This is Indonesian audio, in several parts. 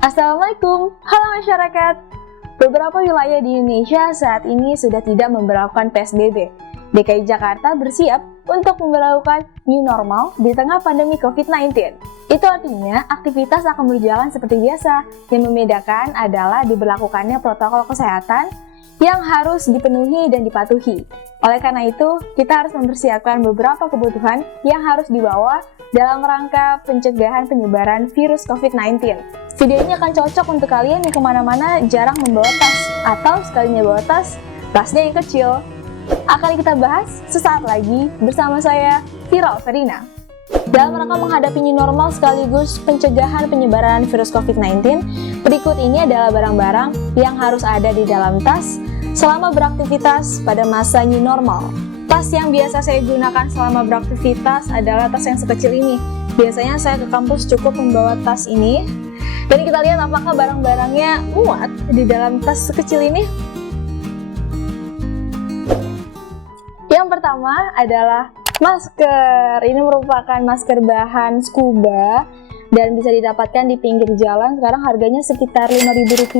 Assalamualaikum, halo masyarakat. Beberapa wilayah di Indonesia saat ini sudah tidak memberlakukan PSBB. DKI Jakarta bersiap untuk memberlakukan new normal di tengah pandemi COVID-19. Itu artinya aktivitas akan berjalan seperti biasa. Yang membedakan adalah diberlakukannya protokol kesehatan yang harus dipenuhi dan dipatuhi. Oleh karena itu, kita harus mempersiapkan beberapa kebutuhan yang harus dibawa dalam rangka pencegahan penyebaran virus COVID-19. Video ini akan cocok untuk kalian yang kemana-mana jarang membawa tas, atau sekalinya bawa tas, tasnya yang kecil. Akan kita bahas sesaat lagi bersama saya, Vira Alverina. Dalam rangka menghadapi new normal sekaligus pencegahan penyebaran virus COVID-19, berikut ini adalah barang-barang yang harus ada di dalam tas selama beraktivitas pada masa new normal. Tas yang biasa saya gunakan selama beraktivitas adalah tas yang sekecil ini. Biasanya saya ke kampus cukup membawa tas ini. Dan kita lihat apakah barang-barangnya muat di dalam tas sekecil ini. Yang pertama adalah masker. Ini merupakan masker bahan scuba dan bisa didapatkan di pinggir jalan. Sekarang harganya sekitar Rp5.000.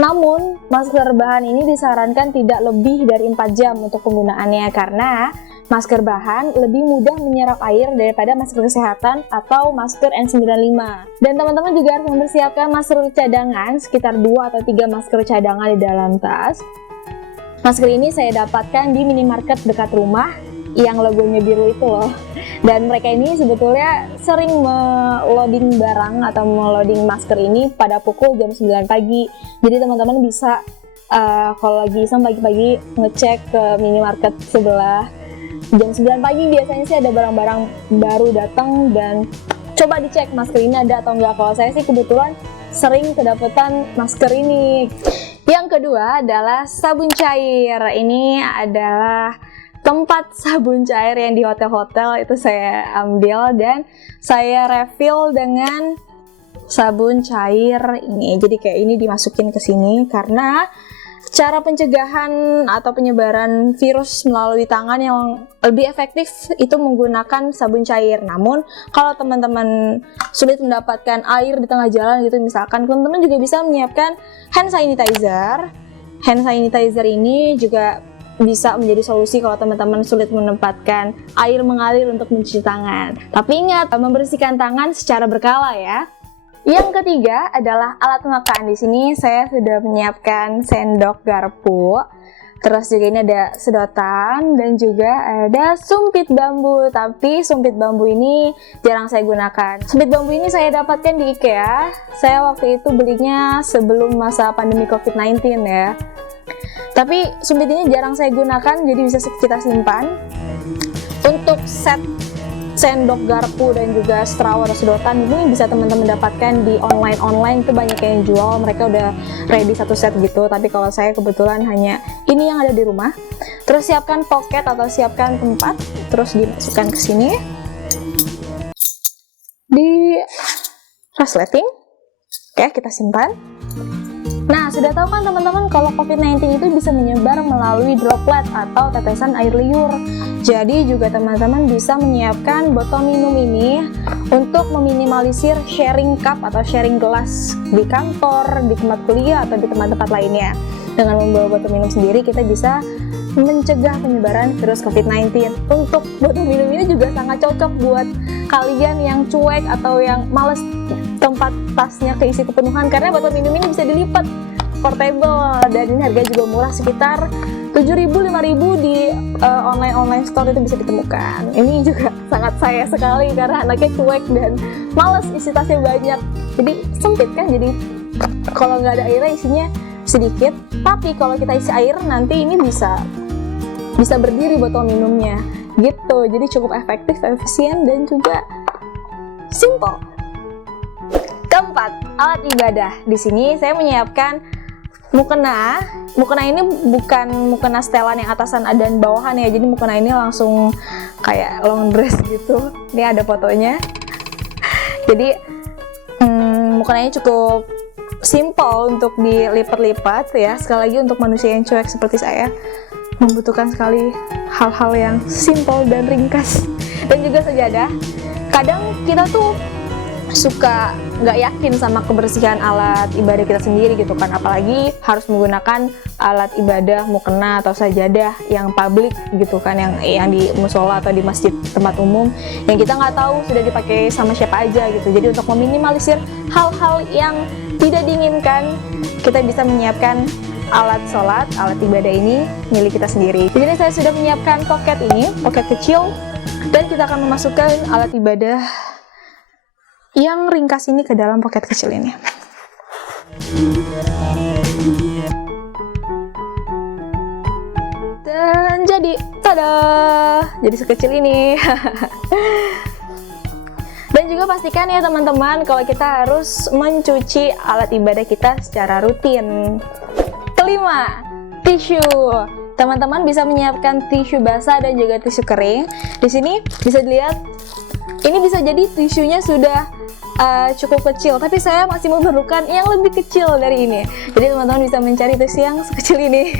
Namun, masker bahan ini disarankan tidak lebih dari 4 jam untuk penggunaannya karena masker bahan lebih mudah menyerap air daripada masker kesehatan atau masker N95. Dan teman-teman juga harus mempersiapkan masker cadangan, sekitar 2 atau 3 masker cadangan di dalam tas. Masker ini saya dapatkan di minimarket dekat rumah yang logonya biru itu loh. Dan mereka ini sebetulnya sering meloading barang atau meloading masker ini pada pukul jam 9 pagi. Jadi teman-teman bisa kalau lagi iseng pagi-pagi ngecek ke minimarket sebelah. Jam 9 pagi biasanya sih ada barang-barang baru datang dan coba dicek masker ini ada atau enggak. Kalau saya sih kebetulan sering kedapatan masker ini. Yang kedua adalah sabun cair. Ini adalah tempat sabun cair yang di hotel-hotel itu saya ambil dan saya refill dengan sabun cair ini. Jadi kayak ini dimasukin ke sini karena cara pencegahan atau penyebaran virus melalui tangan yang lebih efektif itu menggunakan sabun cair. Namun kalau teman-teman sulit mendapatkan air di tengah jalan gitu misalkan, teman-teman juga bisa menyiapkan hand sanitizer. Hand sanitizer ini juga bisa menjadi solusi kalau teman-teman sulit menempatkan air mengalir untuk mencuci tangan. Tapi ingat, membersihkan tangan secara berkala ya. Yang ketiga adalah alat makan. Di sini saya sudah menyiapkan sendok garpu. Terus juga ini ada sedotan dan juga ada sumpit bambu. Tapi sumpit bambu ini jarang saya gunakan. Sumpit bambu ini saya dapatkan di IKEA. Saya waktu itu belinya sebelum masa pandemi COVID-19 ya. Tapi sumpit ini jarang saya gunakan, jadi bisa kita simpan. Untuk set sendok garpu dan juga straw atau sedotan ini bisa teman-teman dapatkan di online itu banyak yang jual, mereka udah ready satu set gitu. Tapi kalau saya kebetulan hanya ini yang ada di rumah. Terus siapkan pocket atau siapkan tempat, terus dimasukkan ke sini. Di resleting. Oke, kita simpan. Nah, sudah tahu kan teman-teman kalau COVID-19 itu bisa menyebar melalui droplet atau tetesan air liur. Jadi juga teman-teman bisa menyiapkan botol minum ini untuk meminimalisir sharing cup atau sharing gelas di kantor, di tempat kuliah, atau di tempat-tempat lainnya. Dengan membawa botol minum sendiri, kita bisa mencegah penyebaran virus COVID-19. Untuk botol minum ini juga sangat cocok buat kalian yang cuek atau yang males tempat tasnya keisi kepenuhan, karena botol minum ini bisa dilipat, portable, dan ini harga juga murah, sekitar 7.000, 5.000 di online store itu bisa ditemukan. Ini juga sangat saya sekali karena anaknya cuek dan males isi tasnya banyak, jadi sempit kan, jadi kalau nggak ada airnya isinya sedikit. Tapi kalau kita isi air nanti ini bisa berdiri botol minumnya gitu, jadi cukup efektif, efisien, dan juga simple. Keempat, alat ibadah. Di sini saya menyiapkan mukena. Mukena ini bukan mukena setelan yang atasan dan bawahan ya. Jadi mukena ini langsung kayak long dress gitu. Ini ada fotonya. Jadi mukenanya cukup simple untuk dilipat-lipat ya. Sekali lagi untuk manusia yang cuek seperti saya membutuhkan sekali hal-hal yang simple dan ringkas. Dan juga sejadah. Kadang kita tuh suka nggak yakin sama kebersihan alat ibadah kita sendiri gitu kan, apalagi harus menggunakan alat ibadah mukena atau sajadah yang publik gitu kan, yang di musola atau di masjid tempat umum yang kita nggak tahu sudah dipakai sama siapa aja gitu. Jadi untuk meminimalisir hal-hal yang tidak diinginkan, kita bisa menyiapkan alat sholat, alat ibadah ini milik kita sendiri. Di sini saya sudah menyiapkan pocket ini, pocket kecil, dan kita akan memasukkan alat ibadah yang ringkas ini ke dalam pocket kecil ini. Dan jadi, tada! Jadi sekecil ini. Dan juga pastikan ya teman-teman kalau kita harus mencuci alat ibadah kita secara rutin. Kelima, tisu. Teman-teman bisa menyiapkan tisu basah dan juga tisu kering. Di sini bisa dilihat, ini bisa jadi tisunya sudah cukup kecil, tapi saya masih memerlukan yang lebih kecil dari ini. Jadi teman-teman bisa mencari tisu yang sekecil ini.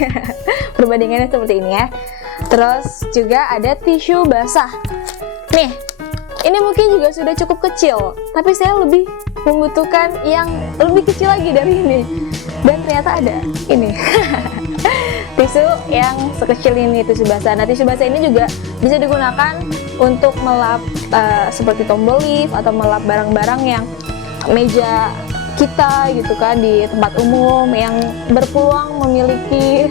Perbandingannya seperti ini ya. Terus juga ada tisu basah. Nih, ini mungkin juga sudah cukup kecil, tapi saya lebih membutuhkan yang lebih kecil lagi dari ini. Dan ternyata ada ini. Tisu yang sekecil ini, tisu basah. Nah, tisu basah ini juga bisa digunakan untuk melap seperti tombol lift atau melap barang-barang yang meja kita gitu kan di tempat umum yang berpeluang memiliki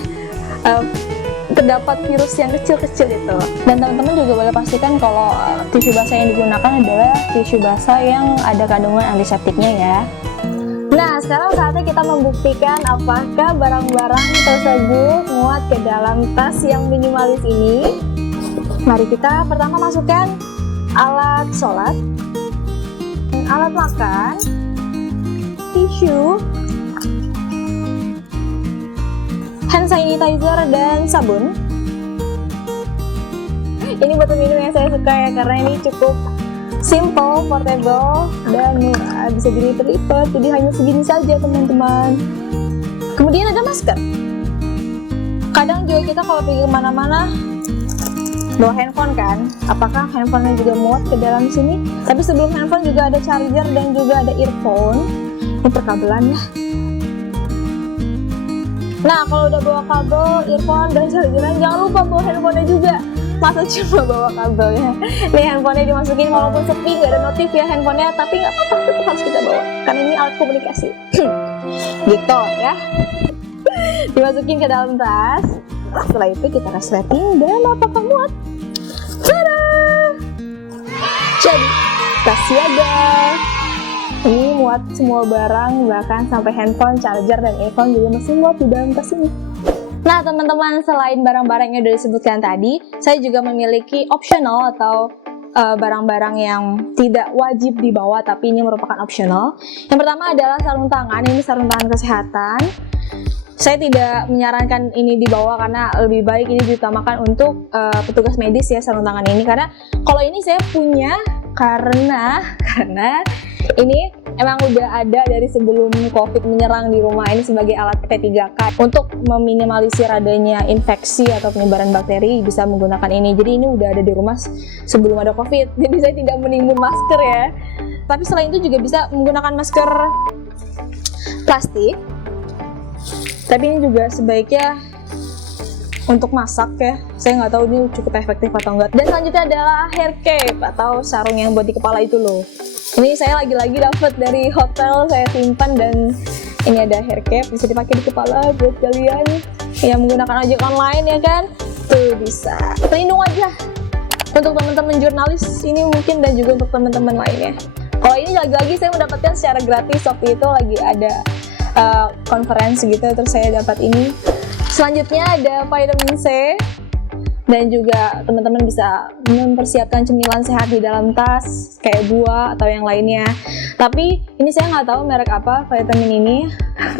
terdapat virus yang kecil-kecil itu. Dan teman-teman juga boleh pastikan kalau tisu basah yang digunakan adalah tisu basah yang ada kandungan antiseptiknya ya. Nah, sekarang saatnya kita membuktikan apakah barang-barang tersebut muat ke dalam tas yang minimalis ini. Mari kita pertama masukkan alat sholat, alat makan, tisu, hand sanitizer, dan sabun. Ini botol minum yang saya suka ya, karena ini cukup simple, portable, dan murah. Bisa dilipat-lipat, jadi hanya segini saja teman-teman. Kemudian ada masker. Kadang juga kita kalau pergi kemana-mana bawa handphone kan, apakah handphonenya juga muat ke dalam sini? Tapi sebelum handphone juga ada charger dan juga ada earphone. Ini perkabelan ya. Nah, kalau udah bawa kabel, earphone, dan chargeran, jangan lupa bawa handphonenya juga. Masa cuma bawa kabelnya? Nih handphonenya dimasukin, walaupun sepi, nggak ada notif ya handphonenya, tapi nggak apa-apa, tetap harus kita bawa, karena ini alat komunikasi. Gitu ya. Dimasukin ke dalam tas. Setelah itu kita resleting, dan apakah muat? Tada! Jadi, tas siaga. Ini muat semua barang, bahkan sampai handphone, charger, dan earphone juga masih muat di dalam tas ini. Nah teman-teman, selain barang-barang yang sudah disebutkan tadi, saya juga memiliki optional atau barang-barang yang tidak wajib dibawa tapi ini merupakan optional. Yang pertama adalah sarung tangan. Ini sarung tangan kesehatan. Saya tidak menyarankan ini dibawa karena lebih baik ini diutamakan untuk petugas medis ya, sarung tangan ini. Karena kalau ini saya punya karena ini emang udah ada dari sebelum COVID menyerang di rumah. Ini sebagai alat P3K untuk meminimalisir adanya infeksi atau penyebaran bakteri, bisa menggunakan ini. Jadi ini udah ada di rumah sebelum ada COVID. Jadi saya tidak menimbun masker ya. Tapi selain itu juga bisa menggunakan masker plastik. Tapi ini juga sebaiknya untuk masak ya. Saya nggak tahu ini cukup efektif atau enggak. Dan selanjutnya adalah hair cape atau sarung yang buat di kepala itu loh. Ini saya lagi-lagi dapat dari hotel, saya simpan, dan ini ada hair cap, bisa dipakai di kepala buat kalian yang menggunakan ojek online ya kan. Tuh bisa. Pelindung wajah untuk teman-teman jurnalis ini mungkin, dan juga untuk teman-teman lainnya. Kalau ini lagi-lagi saya mendapatkan secara gratis, waktu itu lagi ada konferensi gitu, terus saya dapat ini. Selanjutnya ada vitamin C. Dan juga teman-teman bisa mempersiapkan cemilan sehat di dalam tas, kayak buah atau yang lainnya. Tapi ini saya nggak tahu merek apa vitamin ini,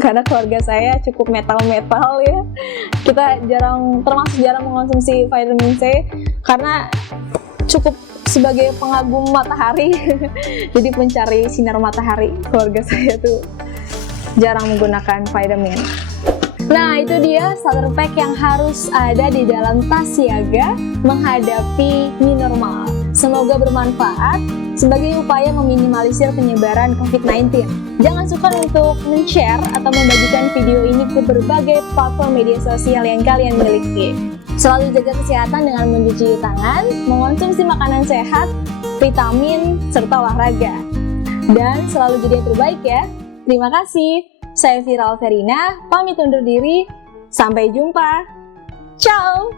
karena keluarga saya cukup metal-metal ya. Kita termasuk jarang mengkonsumsi vitamin C, karena cukup sebagai pengagum matahari. Jadi pencari sinar matahari, keluarga saya tuh jarang menggunakan vitamin. Nah itu dia starter pack yang harus ada di dalam tas siaga menghadapi new normal. Semoga bermanfaat. sebagai upaya meminimalisir penyebaran COVID-19. Jangan sukar untuk men-share atau membagikan video ini ke berbagai platform media sosial yang kalian miliki. Selalu jaga kesehatan dengan mencuci tangan, mengonsumsi makanan sehat, vitamin, serta olahraga. Dan selalu jadi yang terbaik ya. Terima kasih. Saya Viral Verina, pamit undur diri. Sampai jumpa. Ciao!